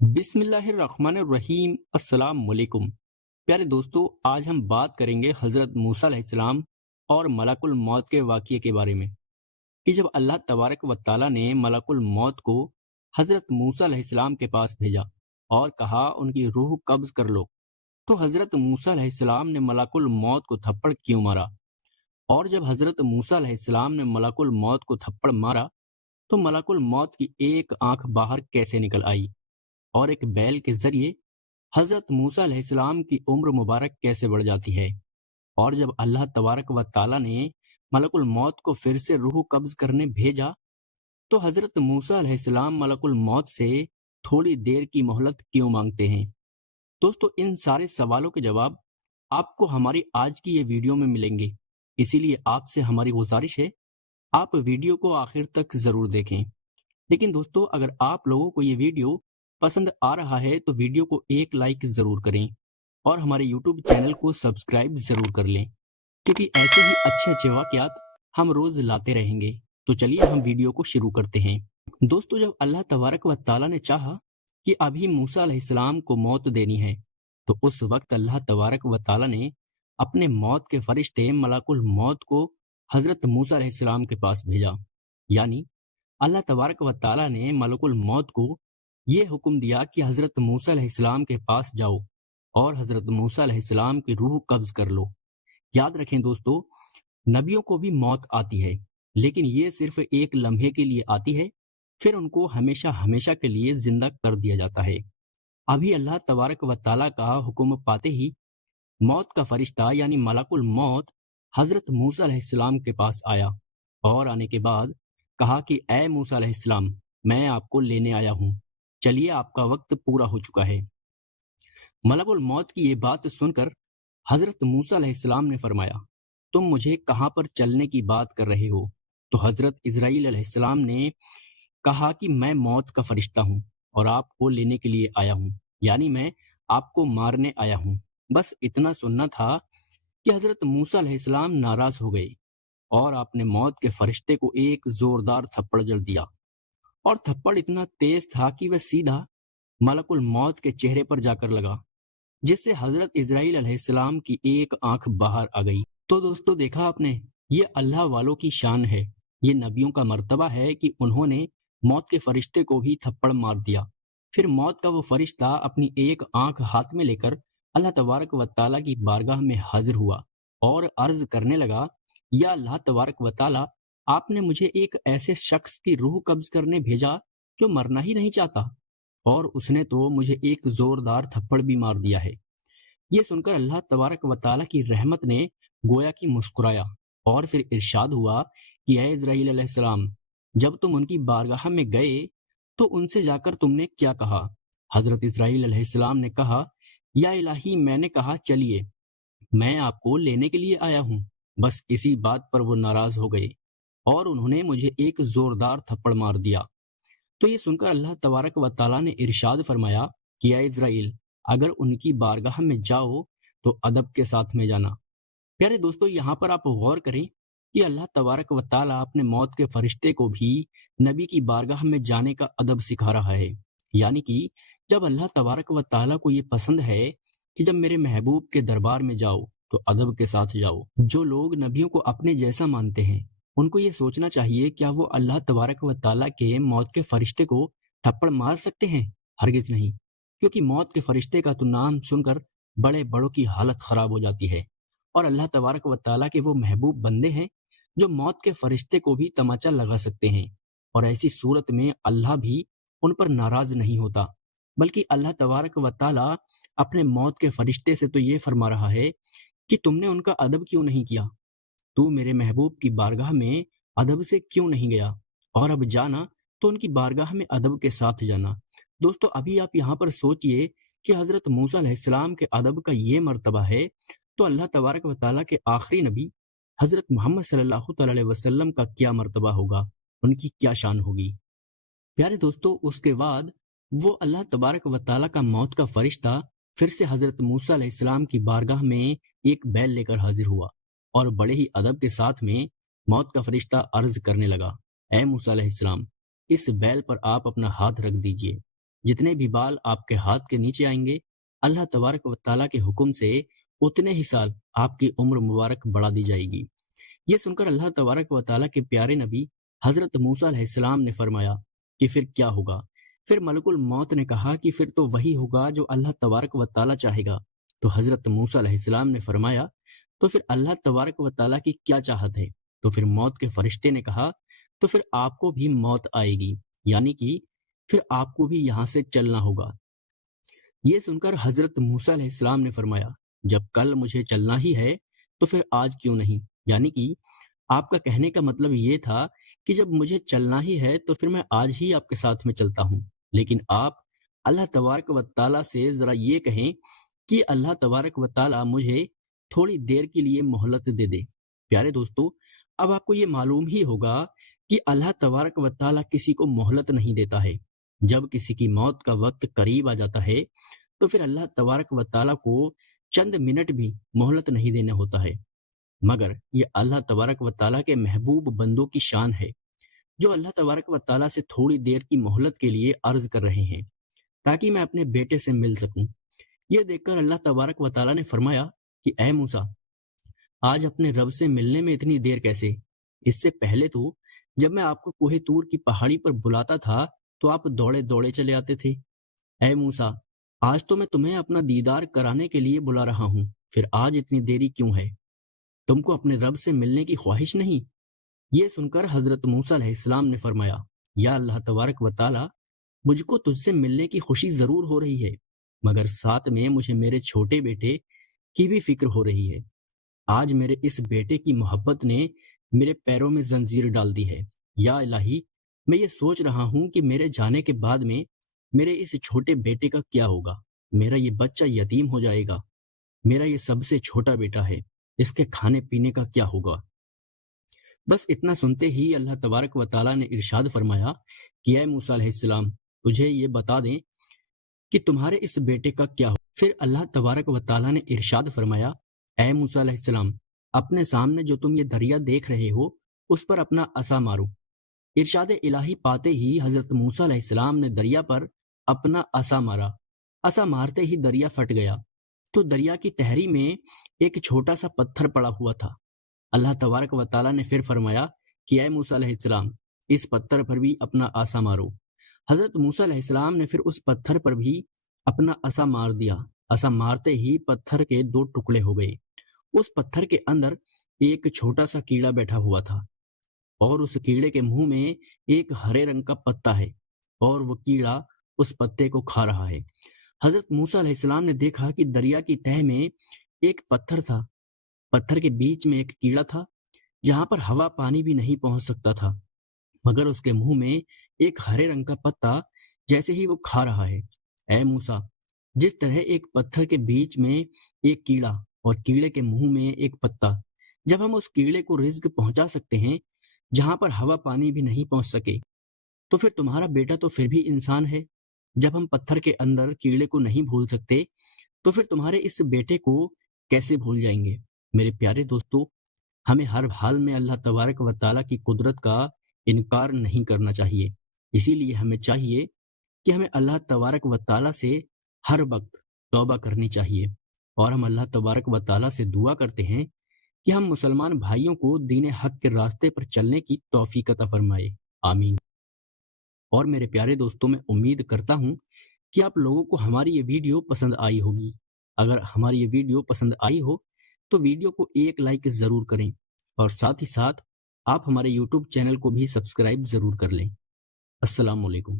بسم اللہ الرحمن الرحیم۔ السلام علیکم پیارے دوستو، آج ہم بات کریں گے حضرت موسیٰ علیہ السلام اور ملک الموت کے واقعے کے بارے میں کہ جب اللہ تبارک و تعالیٰ نے ملک الموت کو حضرت موسیٰ علیہ السلام کے پاس بھیجا اور کہا ان کی روح قبض کر لو، تو حضرت موسیٰ علیہ السلام نے ملک الموت کو تھپڑ کیوں مارا؟ اور جب حضرت موسیٰ علیہ السلام نے ملک الموت کو تھپڑ مارا تو ملک الموت کی ایک آنکھ باہر کیسے نکل آئی؟ اور ایک بیل کے ذریعے حضرت موسیٰ علیہ السلام کی عمر مبارک کیسے بڑھ جاتی ہے؟ اور جب اللہ تبارک و تعالیٰ نے ملک الموت کو پھر سے روح قبض کرنے بھیجا تو حضرت موسیٰ علیہ السلام ملک الموت سے تھوڑی دیر کی مہلت کیوں مانگتے ہیں؟ دوستو، ان سارے سوالوں کے جواب آپ کو ہماری آج کی یہ ویڈیو میں ملیں گے، اسی لیے آپ سے ہماری گزارش ہے آپ ویڈیو کو آخر تک ضرور دیکھیں۔ لیکن دوستو، اگر آپ لوگوں کو یہ ویڈیو پسند آ رہا ہے تو ویڈیو کو ایک لائک ضرور کریں اور ہمارے یوٹیوب چینل کو سبسکرائب ضرور کر لیں، کیونکہ ایسے ہی اچھے واقعات ہم روز لاتے رہیں گے۔ تو چلیے ہم ویڈیو کو شروع کرتے ہیں۔ دوستو، جب اللہ تبارک و تعالیٰ نے چاہا کہ ابھی موسیٰ علیہ السلام کو موت دینی ہے تو اس وقت اللہ تبارک و تعالیٰ نے اپنے موت کے فرشتے ملک الموت کو حضرت موسیٰ علیہ السلام کے پاس بھیجا، یعنی اللہ تبارک و تعالیٰ نے ملک الموت کو یہ حکم دیا کہ حضرت موسیٰ علیہ السلام کے پاس جاؤ اور حضرت موسیٰ علیہ السلام کی روح قبض کر لو۔ یاد رکھیں دوستو، نبیوں کو بھی موت آتی ہے، لیکن یہ صرف ایک لمحے کے لیے آتی ہے، پھر ان کو ہمیشہ کے لیے زندہ کر دیا جاتا ہے۔ ابھی اللہ تبارک و تعالیٰ کا حکم پاتے ہی موت کا فرشتہ یعنی ملک الموت حضرت موسیٰ علیہ السلام کے پاس آیا اور آنے کے بعد کہا کہ اے موسیٰ علیہ السلام، میں آپ کو لینے آیا ہوں، چلیے آپ کا وقت پورا ہو چکا ہے۔ ملک الموت کی یہ بات سن کر حضرت موسیٰ علیہ السلام نے فرمایا، تم مجھے کہاں پر چلنے کی بات کر رہے ہو؟ تو حضرت اسرائیل علیہ السلام نے کہا کہ میں موت کا فرشتہ ہوں اور آپ کو لینے کے لیے آیا ہوں، یعنی میں آپ کو مارنے آیا ہوں۔ بس اتنا سننا تھا کہ حضرت موسیٰ علیہ السلام ناراض ہو گئے اور آپ نے موت کے فرشتے کو ایک زوردار تھپڑ جڑ دیا، اور تھپڑ اتنا تیز تھا کہ وہ سیدھا ملک الموت کے چہرے پر جا کر لگا، جس سے حضرت اسرائیل علیہ السلام کی ایک آنکھ باہر آ گئی۔ تو دوستو، دیکھا آپ نے، یہ اللہ والوں کی شان ہے، یہ نبیوں کا مرتبہ ہے کہ انہوں نے موت کے فرشتے کو بھی تھپڑ مار دیا۔ پھر موت کا وہ فرشتہ اپنی ایک آنکھ ہاتھ میں لے کر اللہ تبارک و تعالیٰ کی بارگاہ میں حاضر ہوا اور عرض کرنے لگا، یا اللہ تبارک و تعالیٰ، آپ نے مجھے ایک ایسے شخص کی روح قبض کرنے بھیجا جو مرنا ہی نہیں چاہتا، اور اس نے تو مجھے ایک زوردار تھپڑ بھی مار دیا ہے۔ یہ سن کر اللہ تبارک و تعالیٰ کی رحمت نے گویا کہ مسکرایا اور پھر ارشاد ہوا کہ اے اسرائیل علیہ السلام، جب تم ان کی بارگاہ میں گئے تو ان سے جا کر تم نے کیا کہا؟ حضرت اسرائیل علیہ السلام نے کہا، یا الہی، میں نے کہا چلیے، میں آپ کو لینے کے لیے آیا ہوں۔ بس اسی بات پر وہ ناراض ہو گئے اور انہوں نے مجھے ایک زوردار تھپڑ مار دیا۔ تو یہ سن کر اللہ تبارک و تعالیٰ نے ارشاد فرمایا کہ اے اسرائیل، اگر ان کی بارگاہ میں جاؤ تو ادب کے ساتھ میں جانا۔ پیارے دوستو، یہاں پر آپ غور کریں کہ اللہ تبارک و تعالیٰ اپنے موت کے فرشتے کو بھی نبی کی بارگاہ میں جانے کا ادب سکھا رہا ہے، یعنی کہ جب اللہ تبارک و تعالیٰ کو یہ پسند ہے کہ جب میرے محبوب کے دربار میں جاؤ تو ادب کے ساتھ جاؤ۔ جو لوگ نبیوں کو اپنے جیسا مانتے ہیں ان کو یہ سوچنا چاہیے، کیا وہ اللہ تبارک و تعالیٰ کے موت کے فرشتے کو تھپڑ مار سکتے ہیں؟ ہرگز نہیں، کیونکہ موت کے فرشتے کا تو نام سن کر بڑے بڑوں کی حالت خراب ہو جاتی ہے، اور اللہ تبارک و تعالیٰ کے وہ محبوب بندے ہیں جو موت کے فرشتے کو بھی تماچا لگا سکتے ہیں، اور ایسی صورت میں اللہ بھی ان پر ناراض نہیں ہوتا، بلکہ اللہ تبارک و تعالیٰ اپنے موت کے فرشتے سے تو یہ فرما رہا ہے کہ تم نے ان کا ادب کیوں نہیں کیا؟ تو میرے محبوب کی بارگاہ میں ادب سے کیوں نہیں گیا؟ اور اب جانا تو ان کی بارگاہ میں ادب کے ساتھ جانا۔ دوستو، ابھی آپ یہاں پر سوچئے کہ حضرت موسیٰ علیہ السلام کے ادب کا یہ مرتبہ ہے، تو اللہ تبارک و تعالیٰ کے آخری نبی حضرت محمد صلی اللہ تعالی علیہ وسلم کا کیا مرتبہ ہوگا، ان کی کیا شان ہوگی؟ پیارے دوستو، اس کے بعد وہ اللہ تبارک و تعالیٰ کا موت کا فرشتہ پھر سے حضرت موسیٰ علیہ السلام کی بارگاہ میں ایک بیل لے کر حاضر ہوا اور بڑے ہی ادب کے ساتھ میں موت کا فرشتہ عرض کرنے لگا، اے موسیٰ علیہ السلام، اس بیل پر آپ اپنا ہاتھ رکھ دیجئے۔ جتنے بھی بال آپ کے ہاتھ کے نیچے آئیں گے اللہ تبارک و تعالیٰ کے حکم سے اتنے ہی سال آپ کی عمر مبارک بڑھا دی جائے گی۔ یہ سن کر اللہ تبارک و تعالیٰ کے پیارے نبی حضرت موسیٰ علیہ السلام نے فرمایا کہ پھر کیا ہوگا؟ پھر ملک الموت نے کہا کہ پھر تو وہی ہوگا جو اللہ تبارک و تعالیٰ چاہے گا۔ تو حضرت موسیٰ علیہ السلام نے فرمایا تو پھر اللہ تبارک و تعالیٰ کی کیا چاہت ہے؟ تو پھر موت کے فرشتے نے کہا تو پھر آپ کو بھی موت آئے گی، یعنی کہ پھر آپ کو بھی یہاں سے چلنا ہوگا۔ یہ سن کر حضرت موسیٰ علیہ السلام نے فرمایا جب کل مجھے چلنا ہی ہے تو پھر آج کیوں نہیں؟ یعنی کہ آپ کا کہنے کا مطلب یہ تھا کہ جب مجھے چلنا ہی ہے تو پھر میں آج ہی آپ کے ساتھ میں چلتا ہوں، لیکن آپ اللہ تبارک و تعالیٰ سے ذرا یہ کہیں کہ اللہ تبارک و تعالیٰ مجھے تھوڑی دیر کے لیے مہلت دے دے۔ پیارے دوستو، اب آپ کو یہ معلوم ہی ہوگا کہ اللہ تبارک و تعالیٰ کسی کو مہلت نہیں دیتا ہے۔ جب کسی کی موت کا وقت قریب آ جاتا ہے تو پھر اللہ تبارک و تعالیٰ کو چند منٹ بھی مہلت نہیں دینا ہوتا ہے، مگر یہ اللہ تبارک و تعالیٰ کے محبوب بندوں کی شان ہے جو اللہ تبارک و تعالیٰ سے تھوڑی دیر کی مہلت کے لیے عرض کر رہے ہیں تاکہ میں اپنے بیٹے سے مل سکوں۔ یہ دیکھ کر اللہ تبارک و تعالیٰ نے فرمایا کہ اے موسیٰ، آج اپنے رب سے ملنے میں اتنی دیر کیسے؟ اس سے پہلے تو جب میں آپ کو کوہ طور کی پہاڑی پر بلاتا تھا تو آپ دوڑے دوڑے چلے آتے تھے۔ اے موسیٰ، آج تو میں تمہیں اپنا دیدار کرانے کے لیے بلا رہا ہوں، پھر آج اتنی دیری کیوں ہے؟ تم کو اپنے رب سے ملنے کی خواہش نہیں؟ یہ سن کر حضرت موسیٰ علیہ السلام نے فرمایا یا اللہ تبارک و تعالیٰ، مجھ کو تجھ سے ملنے کی خوشی ضرور ہو رہی ہے، مگر ساتھ میں مجھے میرے چھوٹے بیٹے کی بھی فکر ہو رہی ہے۔ آج میرے اس بیٹے کی محبت نے میرے پیروں میں زنجیر ڈال دی ہے۔ یا الہی، میں یہ سوچ رہا ہوں کہ میرے جانے کے بعد میں میرے اس چھوٹے بیٹے کا کیا ہوگا؟ میرا یہ بچہ یتیم ہو جائے گا، میرا یہ سب سے چھوٹا بیٹا ہے، اس کے کھانے پینے کا کیا ہوگا؟ بس اتنا سنتے ہی اللہ تبارک و تعالیٰ نے ارشاد فرمایا کہ اے موسیٰ علیہ السلام، تجھے یہ بتا دیں کہ تمہارے اس بیٹے کا کیا ہو۔ پھر اللہ تبارک و تعالیٰ نے ارشاد فرمایا اے موسیٰ علیہ السلام، اپنے سامنے جو تم یہ دریا دیکھ رہے ہو اس پر اپنا عصا مارو۔ ارشاد الہی پاتے ہی حضرت موسیٰ علیہ السلام نے دریا پر اپنا عصا مارا۔ عصا مارتے ہی دریا پھٹ گیا تو دریا کی تہری میں ایک چھوٹا سا پتھر پڑا ہوا تھا۔ اللہ تبارک و تعالیٰ نے پھر فرمایا کہ اے موسیٰ علیہ السلام، اس پتھر پر بھی اپنا عصا مارو۔ حضرت موسیٰ علیہ السلام نے پھر اس پتھر پر بھی اپنا عصا مار دیا۔ عصا مارتے ہی پتھر کے 2 ٹکڑے ہو گئے۔ اس پتھر کے اندر ایک چھوٹا سا کیڑا بیٹھا ہوا تھا اور اس کیڑے کے منہ میں ایک ہرے رنگ کا پتا ہے اور وہ کیڑا اس پتے کو کھا رہا ہے۔ حضرت موسیٰ علیہ السلام نے دیکھا کہ دریا کی تہ میں ایک پتھر تھا، پتھر کے بیچ میں ایک کیڑا تھا جہاں پر ہوا پانی بھی نہیں پہنچ سکتا تھا، مگر اس کے منہ میں ایک ہرے رنگ کا پتا جیسے ہی وہ کھا رہا ہے۔ اے موسیٰ، جس طرح ایک پتھر کے بیچ میں ایک کیڑا اور کیڑے کے منہ میں ایک پتا، جب ہم اس کیڑے کو رزق پہنچا سکتے ہیں جہاں پر ہوا پانی بھی نہیں پہنچ سکے، تو پھر تمہارا بیٹا تو پھر بھی انسان ہے۔ جب ہم پتھر کے اندر کیڑے کو نہیں بھول سکتے تو پھر تمہارے اس بیٹے کو کیسے بھول جائیں گے؟ میرے پیارے دوستو، ہمیں ہر حال میں اللہ تبارک و تعالیٰ کی قدرت کا انکار نہیں کرنا چاہیے۔ اسی لیے ہمیں چاہیے کہ ہمیں اللہ تبارک و تعالیٰ سے ہر وقت توبہ کرنی چاہیے، اور ہم اللہ تبارک و تعالیٰ سے دعا کرتے ہیں کہ ہم مسلمان بھائیوں کو دین حق کے راستے پر چلنے کی توفیق عطا فرمائے، آمین۔ اور میرے پیارے دوستوں، میں امید کرتا ہوں کہ آپ لوگوں کو ہماری یہ ویڈیو پسند آئی ہوگی۔ اگر ہماری یہ ویڈیو پسند آئی ہو تو ویڈیو کو ایک لائک ضرور کریں، اور ساتھ ہی ساتھ آپ ہمارے یوٹیوب چینل کو بھی سبسکرائب ضرور کر لیں۔ السلام علیکم۔